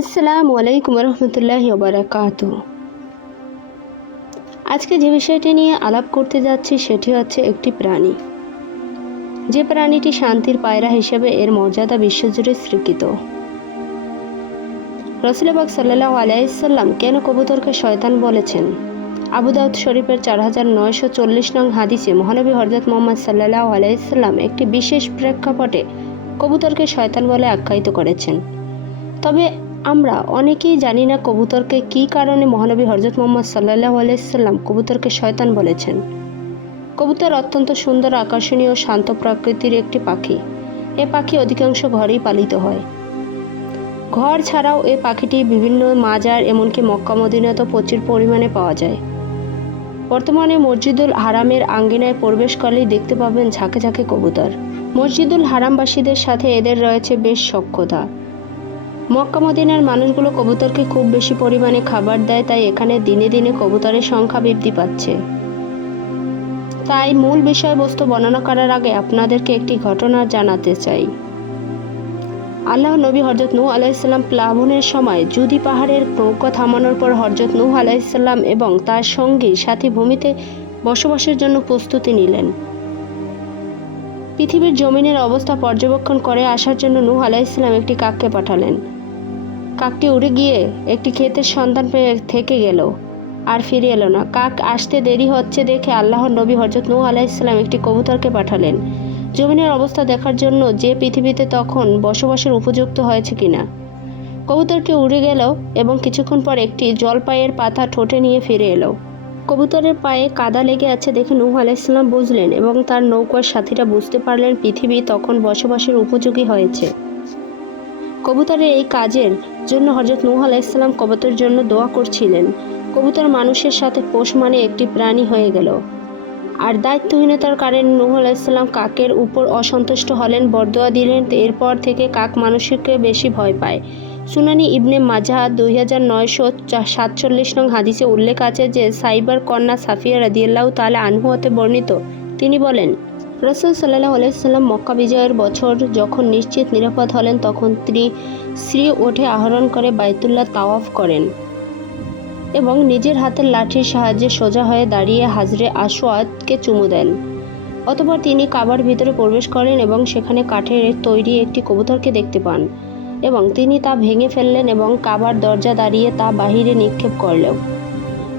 আসসালামু আলাইকুম রহমতুল্লাহ বারাকাতু আজকে যে বিষয়টি নিয়ে আলাপ করতে যাচ্ছি সেটি হচ্ছে একটি প্রাণী। যে প্রাণীটি শান্তির পায়রা হিসেবে এর মর্যাদা বিশ্বজুড়ে স্বীকৃত। রসুলবাগ সাল্লাহ আলাইসাল্লাম কেন কবুতরকে শয়তান বলেছেন? আবু দাউদ শরীফের চার হাজার নয়শো চল্লিশ নং হাদিসে মহানবী হরজত মোহাম্মদ সাল্লাহ আলাইসাল্লাম একটি বিশেষ প্রেক্ষাপটে কবুতরকে শয়তান বলে আখ্যায়িত করেছেন। তবে আমরা অনেকেই জানি না কবুতরকে কী কারণে মহানবী হরজত মোহাম্মদ সাল্লাহ আলাইসাল্লাম কবুতরকে শয়তান বলেছেন। কবুতর অত্যন্ত সুন্দর, আকর্ষণীয় শান্ত প্রকৃতির একটি পাখি। এ পাখি অধিকাংশ ঘরেই পালিত হয়। ঘর ছাড়াও এ পাখিটি বিভিন্ন মাজার, এমনকি মক্কা মদিনাতেও প্রচুর পরিমাণে পাওয়া যায়। বর্তমানে মসজিদুল হারামের আঙ্গিনায় প্রবেশ করলেই দেখতে পাবেন ঝাঁকে ঝাঁকে কবুতর। মসজিদুল হারামবাসীদের সাথে এদের রয়েছে বেশ সক্ষতা মক্কা মদিনার মানুষগুলো কবুতরকে খুব বেশি পরিমাণে খাবার দেয়, তাই এখানে দিনে দিনে কবুতরের সংখ্যা বৃদ্ধি পাচ্ছে। তাই মূল বিষয়বস্তু বর্ণনা করার আগে আপনাদেরকে একটি ঘটনা জানাতে চাই। আল্লাহ নবী হরজত নূহ আলাইসাল্লাম প্লাবনের সময় জুদি পাহাড়ের নৌকা থামানোর পর হরজত নূহ আলাইসাল্লাম এবং তার সঙ্গী সাথী ভূমিতে বসবাসের জন্য প্রস্তুতি নিলেন। পৃথিবীর জমিনের অবস্থা পর্যবেক্ষণ করে আসার জন্য নূহ আলাইসাল্লাম একটি কাককে পাঠালেন। কাকটি উড়ে গিয়ে একটি ক্ষেতের সন্ধান পেয়ে থেকে গেল। আর ফিরে এলো না। কাক আসতে দেরি হচ্ছে দেখে আল্লাহর নবী হজরত নূহ আলাইসাল্লাম একটি কবুতরকে পাঠালেন। জমিনের অবস্থা দেখার জন্য যে পৃথিবীতে তখন বসবাসের উপযুক্ত হয়েছে কিনা। কবুতরটি উড়ে গেল এবং কিছুক্ষণ পর একটি জলপাইয়ের পাতা ঠোঁটে নিয়ে ফিরে এলো। কবুতরের পায়ে কাদা লেগে আছে দেখে নূহ আলাইসাল্লাম বুঝলেন এবং তার নৌকার সাথীরা বুঝতে পারলেন পৃথিবী তখন বসবাসের উপযোগী হয়েছে। কবুতরের এই কাজের জন্য হজরত নূহ আলাইসাল্লাম কবুতরের জন্য দোয়া করছিলেন। কবুতর মানুষের সাথে পোষ মানে একটি প্রাণী হয়ে গেল। আর দায়িত্বহীনতার কারণে নূহ আলাইসাল্লাম কাকের উপর অসন্তুষ্ট হলেন, বরদোয়া দিলেন, এরপর থেকে কাক মানুষকে বেশি ভয় পায়। সুনানি ইবনে মাজাহ দুই হাজার নয়শো সাতচল্লিশ নং হাদিসে উল্লেখ আছে যে সাইবার কন্যা সাফিয়া রাদিয়াল্লাহ তাহলে আনহু হতে বর্ণিত। তিনি বলেন রসুল সাল্লাহ আলাইসাল্লাম মক্কা বিজয়ের বছর যখন নিশ্চিত নিরাপদ হলেন, তখন তিনি শ্রী ওঠে আহরণ করে বাইতুল্লাহ তাওয়াফ করেন এবং নিজের হাতের লাঠির সাহায্যে সোজা হয়ে দাঁড়িয়ে হাজরে আসোয়াদকে চুমু দেন। অতপর তিনি কাবার ভিতরে প্রবেশ করেন এবং সেখানে কাঠের তৈরি একটি কবুতরকে দেখতে পান এবং তিনি তা ভেঙে ফেললেন এবং কাবার দরজা দাঁড়িয়ে তা বাহিরে নিক্ষেপ করলেও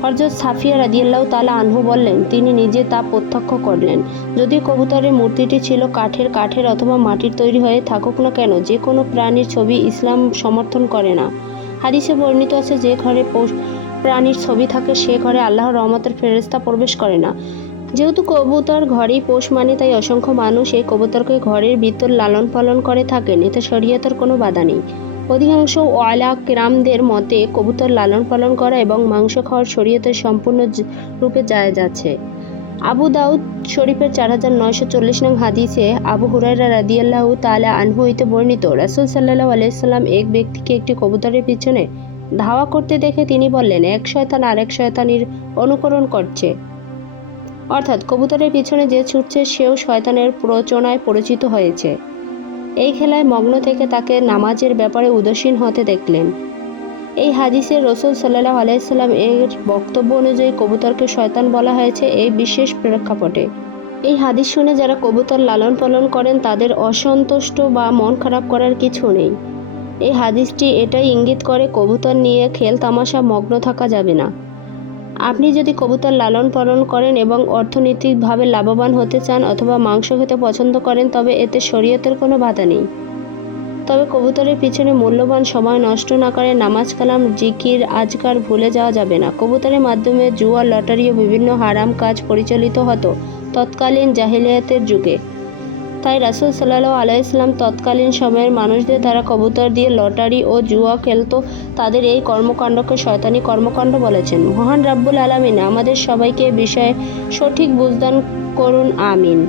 হরজত সাফিয়া রাদিয়াল্লাহ তালা আনহু বললেন, তিনি নিজে তা প্রত্যক্ষ করলেন। যদি কবুতরের মূর্তিটি ছিল কাঠের কাঠের অথবা মাটির তৈরি হয়ে থাকুক না কেন, যে কোনো প্রাণীর ছবি ইসলাম সমর্থন করে না। হাদিসে বর্ণিত আছে, যে ঘরে প্রাণীর ছবি থাকে, সে ঘরে আল্লাহর রহমতের ফেরেস্তা প্রবেশ করে না। যেহেতু কবুতর ঘরেই পোষ মানে তাই অসংখ্য মানুষ এই কবুতরকে ঘরের ভিতর লালন পালন করে থাকেন। এতে শরীয়তের কোনো বাধা নেই। অধিকাংশ ওয়ালা কেরামদের মতে কবুতর লালন পালন করা এবং মাংস খাওয়ার শরীয়তের সম্পূর্ণ রূপে জায়েজ আছে। আবু দাউদ শরীফের চার হাজার নয়শো চল্লিশ নং হাদিসে আবু হুরাইরা রাদিয়াল্লাহ তালা আনহু হইতে বর্ণিত, রাসুল সাল্লাহ আলাইসাল্লাম এক ব্যক্তিকে একটি কবুতরের পিছনে ধাওয়া করতে দেখে তিনি বললেন, এক শয়তান আরেক শয়তানির অনুকরণ করছে। অর্থাৎ কবুতরের পিছনে যে ছুটছে, সেও শয়তানের প্রচনায় পরিচিত হয়েছে। এই খেলায় মগ্ন থেকে তাকে নামাজের ব্যাপারে উদাসীন হতে দেখলেন। এই হাদিসে রসুল সাল্লাহ আলাইসাল্লাম এর বক্তব্য অনুযায়ী কবুতরকে শয়তান বলা হয়েছে এই বিশেষ প্রেক্ষাপটে। এই হাদিস শুনে যারা কবুতর লালন পালন করেন, তাদের অসন্তুষ্ট বা মন খারাপ করার কিছু নেই। এই হাদিসটি এটাই ইঙ্গিত করে কবুতর নিয়ে খেল তামাশা মগ্ন থাকা যাবে না। আপনি যদি কবুতর লালন পালন করেন এবং অর্থনৈতিকভাবে লাভবান হতে চান অথবা মাংস খেতে পছন্দ করেন, তবে এতে শরীয়তের কোনো বাধা নেই। তবে কবুতরের পিছনে মূল্যবান সময় নষ্ট না করে নামাজ কালাম, জিকির, আজকার ভুলে যাওয়া যাবে না। কবুতরের মাধ্যমে জুয়া, লটারি ও বিভিন্ন হারাম কাজ পরিচালিত হতো তৎকালীন জাহিলিয়াতের যুগে। তাই রাসুল সাল্লাহ আলাইসলাম তৎকালীন সময়ের মানুষদের দ্বারা কবুতর দিয়ে লটারি ও জুয়া খেলত। তাদের এই কর্মকাণ্ডকে শয়তানি কর্মকাণ্ড বলেছেন। মহান রাব্বুল আলমিন আমাদের সবাইকে বিষয়ে সঠিক বুঝদান করুন, আমিন।